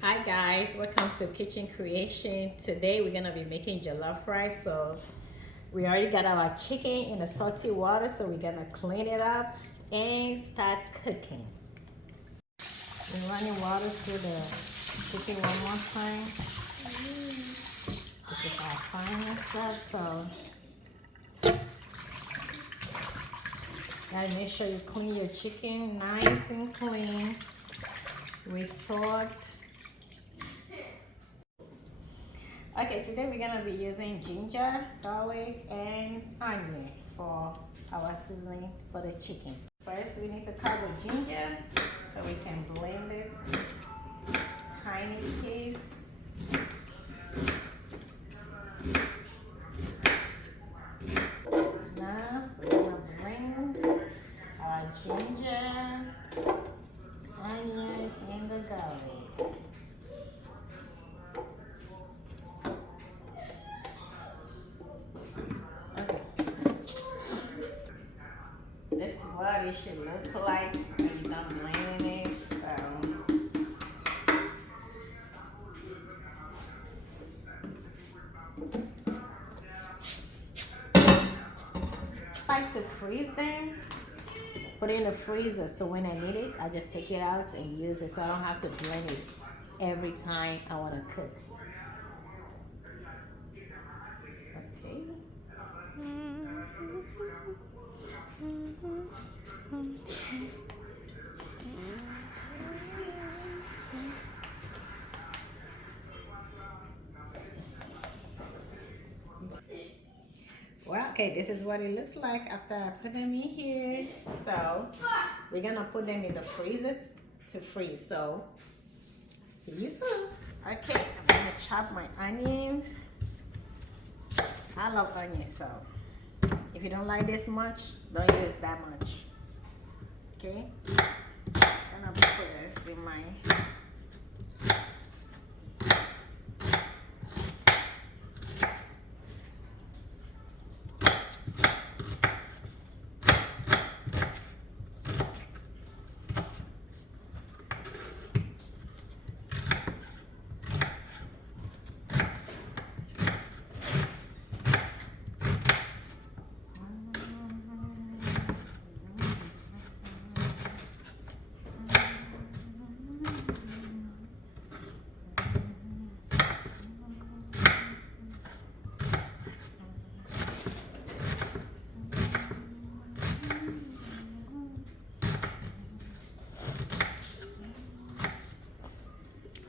Hi guys, welcome to Kitchen Creation. Today we're gonna be making jollof rice. So we already got our chicken in the salty water, so we're gonna clean it up and start cooking. We're running water through the chicken one more time. This is our final stuff, so gotta make sure you clean your chicken nice and clean with salt. Okay, today we're gonna be using ginger, garlic, and onion for our seasoning for the chicken. First, we need to cut the ginger so we can blend it. Tiny piece. Now we're gonna blend our ginger, onion, and the garlic. This is what it should look like when you're done blending it. So I like to freeze them, put it in the freezer, so when I need it, I just take it out and use it, so I don't have to blend it every time I want to cook. Okay. Well, okay, this is what it looks like after I put them in here. So we're gonna put them in the freezer to freeze. So see you soon. Okay, I'm gonna chop my onions. I love onions, so if you don't like this much, don't use that much. Okay, I'm gonna put this in my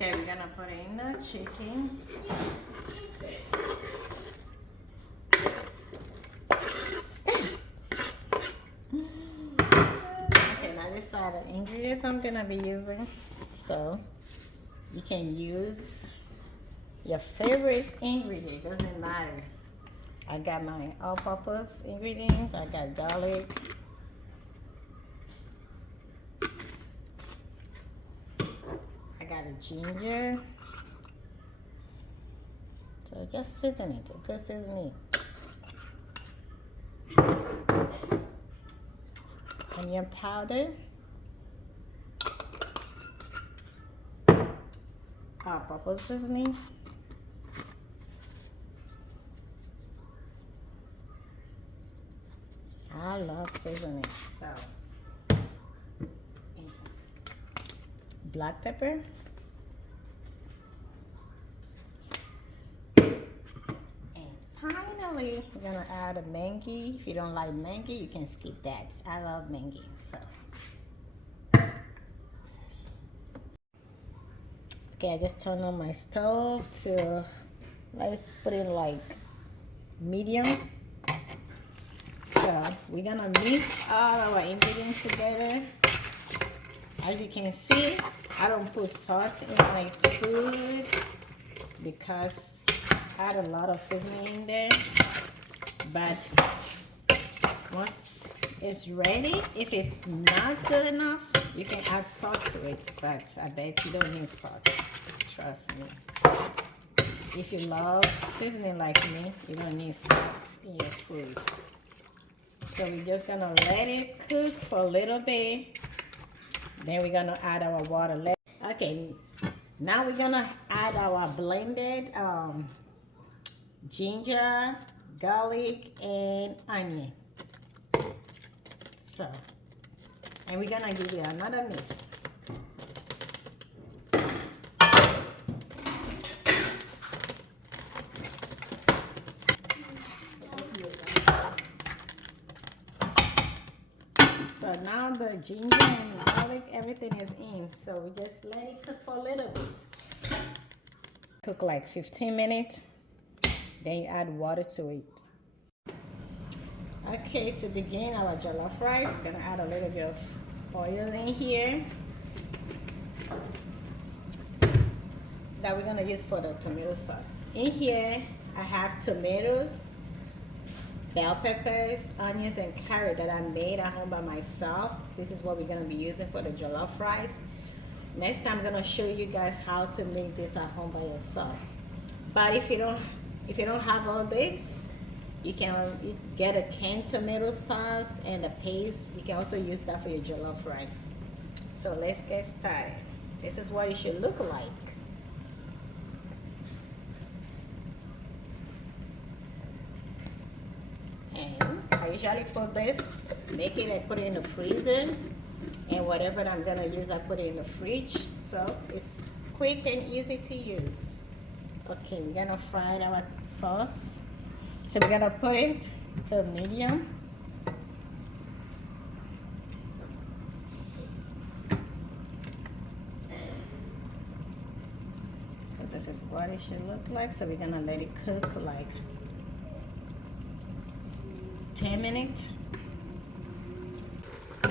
Okay, we're gonna put in the chicken. Okay, now these are the ingredients I'm gonna be using. So you can use your favorite ingredient, doesn't matter. I got my all-purpose ingredients. I got garlic. I got a ginger. So just season it, a good seasoning. Onion powder. All-purpose seasoning. I love seasoning. So black pepper. Finally, we're gonna add a mango. If you don't like mango, you can skip that. I love mango, so. Okay, I just turned on my stove to put it like medium. So we're gonna mix all our ingredients together. As you can see, I don't put salt in my food because I add a lot of seasoning in there. But once it's ready, if it's not good enough, you can add salt to it. But I bet you don't need salt. Trust me. If you love seasoning like me, you don't need salt in your food. So we're just gonna let it cook for a little bit. Then we're gonna add our water. Okay, Now we're gonna add our blended ginger, garlic, and onion. So, and we're gonna give it another mix. So now the ginger and garlic, everything is in. So we just let it cook for a little bit. Cook like 15 minutes. Then you add water to it. Okay, to begin our jollof rice, we're gonna add a little bit of oil in here that we're gonna use for the tomato sauce. In here, I have tomatoes, bell peppers, onions, and carrot that I made at home by myself. This is what we're gonna be using for the jollof rice. Next time, I'm gonna show you guys how to make this at home by yourself. But if you don't have all this, you can get a canned tomato sauce and a paste. You can also use that for your jollof rice. So let's get started. This is what it should look like. And I usually put this, make it, I put it in the freezer. And whatever I'm gonna use, I put it in the fridge. So it's quick and easy to use. Okay, we're gonna fry our sauce. So we're gonna put it to medium. So this is what it should look like. So we're gonna let it cook for like 10 minutes.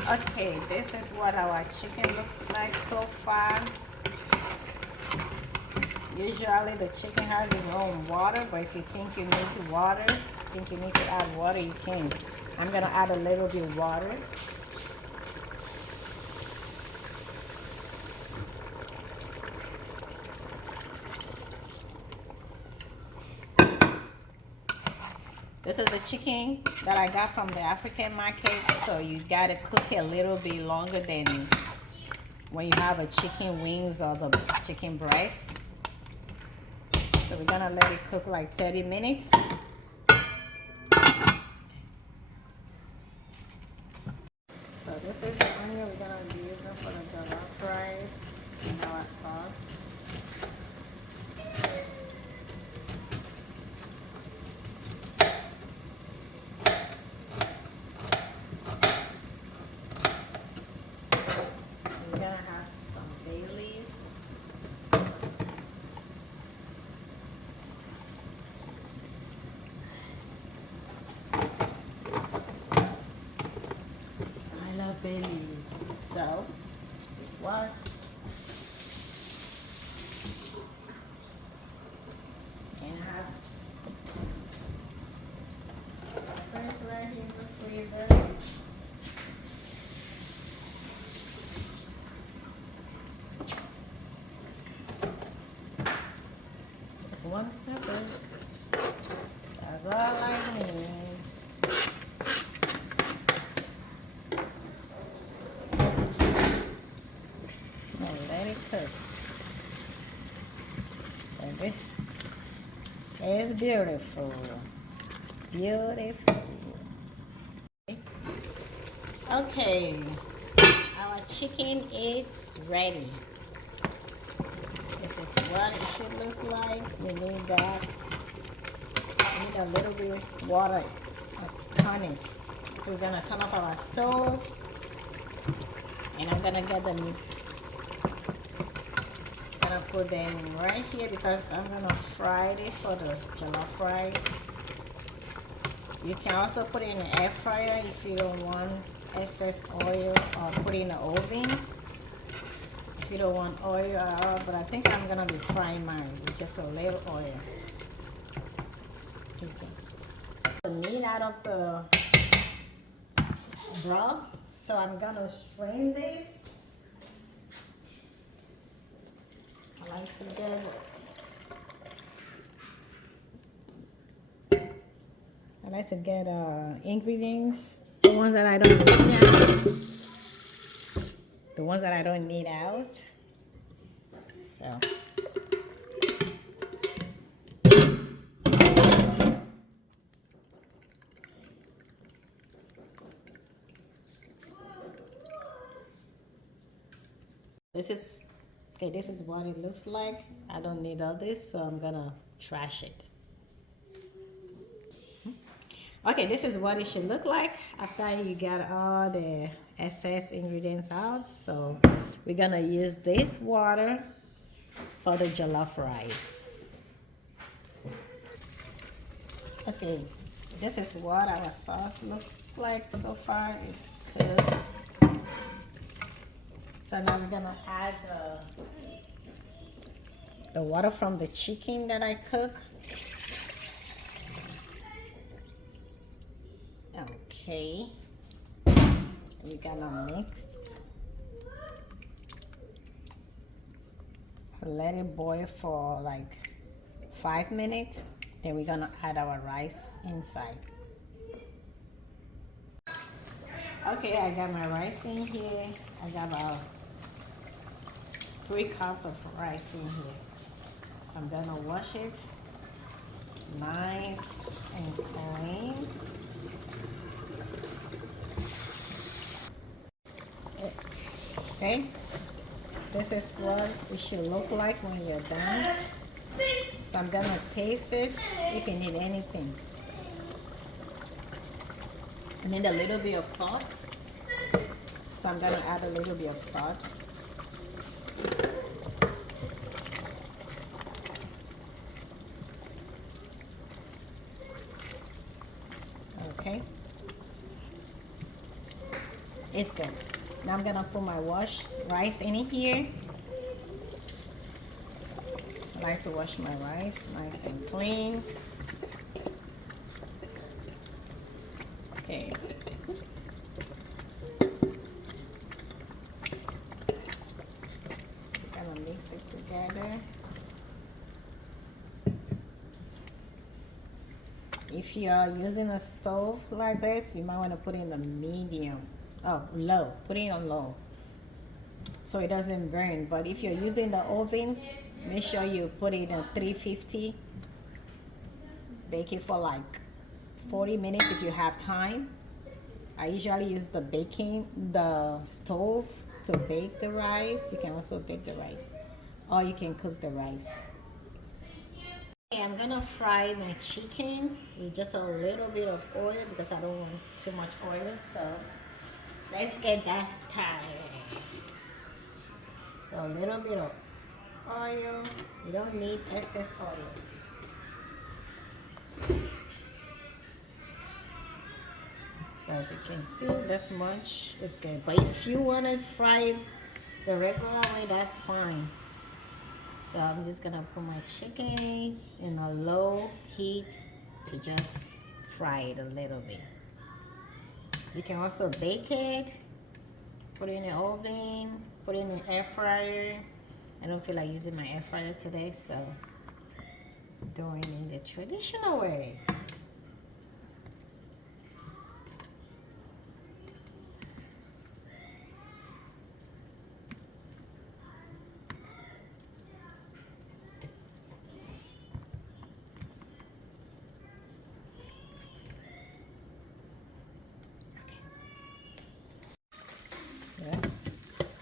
Okay, this is what our chicken looks like so far. Usually the chicken has its own water, but if you think you need to add water, you can. I'm gonna add a little bit of water. This is the chicken that I got from the African market, so you gotta cook it a little bit longer than when you have a chicken wings or the chicken breast. So we're gonna let it cook like 30 minutes. So this is the onion we're gonna be using for the jollof rice and our sauce. We're gonna have some bay leaf. Bay leaf. So what? And I have peppers right here in the freezer. Just one pepper. That's all I need. And this is beautiful. Beautiful. Okay, our chicken is ready. This is what it should look like. We need that. We need a little bit of water on it. We're gonna turn off our stove, and I'm gonna get them. Gonna put them right here because I'm gonna fry it for the jollof rice. You can also put it in the air fryer if you don't want excess oil, or put it in the oven if you don't want oil at all. But I think I'm gonna be frying mine with just a little oil. Okay. The meat out of the broth, so I'm gonna strain this. I like to get ingredients, the ones that I don't need out. The ones that I don't need out. So So this is okay, this is what it looks like. I don't need all this, so I'm gonna trash it. Okay, this is what it should look like after you got all the excess ingredients out. So we're gonna use this water for the jollof rice. Okay, this is what our sauce looks like so far. It's good. So now we're gonna add the water from the chicken that I cook. Okay, you gonna mix. Let it boil for like 5 minutes. Then we're gonna add our rice inside. Okay, I got my rice in here. I got about 3 cups of rice in here. So I'm gonna wash it nice and clean. Okay, this is what it should look like when you're done. So I'm gonna taste it if you need anything. I need a little bit of salt. So I'm gonna add a little bit of salt. Okay. It's good. Now I'm gonna put my wash rice in here. I like to wash my rice nice and clean. Okay. Gonna mix it together. If you are using a stove like this, you might want to put it in the medium. Oh, low. Put it on low so it doesn't burn. But if you're using the oven, make sure you put it at 350. Bake it for like 40 minutes if you have time. I usually use the stove to bake the rice. You can also bake the rice, or you can cook the rice. Okay, I'm gonna fry my chicken with just a little bit of oil because I don't want too much oil. So let's get that started. So a little bit of oil. You don't need excess oil. So as you can see, this much is good. But if you want to fry it the regular way, that's fine. So I'm just gonna put my chicken in a low heat to just fry it a little bit. You can also bake it, put it in the oven, put it in the air fryer. I don't feel like using my air fryer today, so I'm doing it in the traditional way.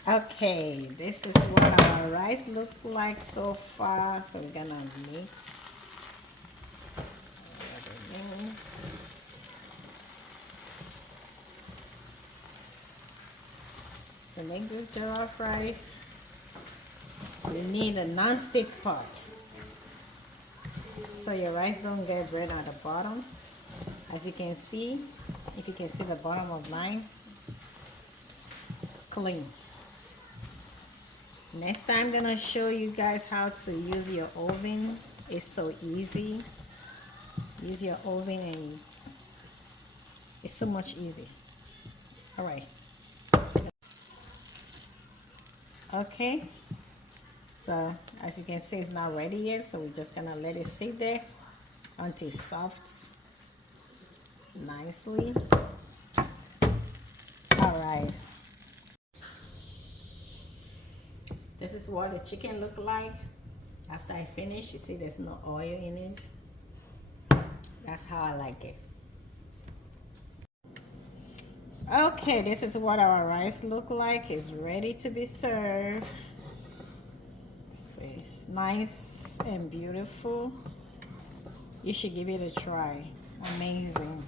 Okay, this is what our rice looks like so far. So we're gonna mix. So make this jollof rice. You need a non-stick pot, so your rice don't get burnt at the bottom. As you can see, if you can see the bottom of mine, it's clean. Next time I'm gonna show you guys how to use your oven. It's so easy. Use your oven and it's so much easy. All right. Okay. So as you can see, it's not ready yet. So we're just gonna let it sit there until it's soft nicely. All right. This is is what the chicken look like after I finish. You see there's no oil in it. That's how I like it. Okay, this is what our rice look like. It's ready to be served. See, it's nice and beautiful. You should give it a try. Amazing.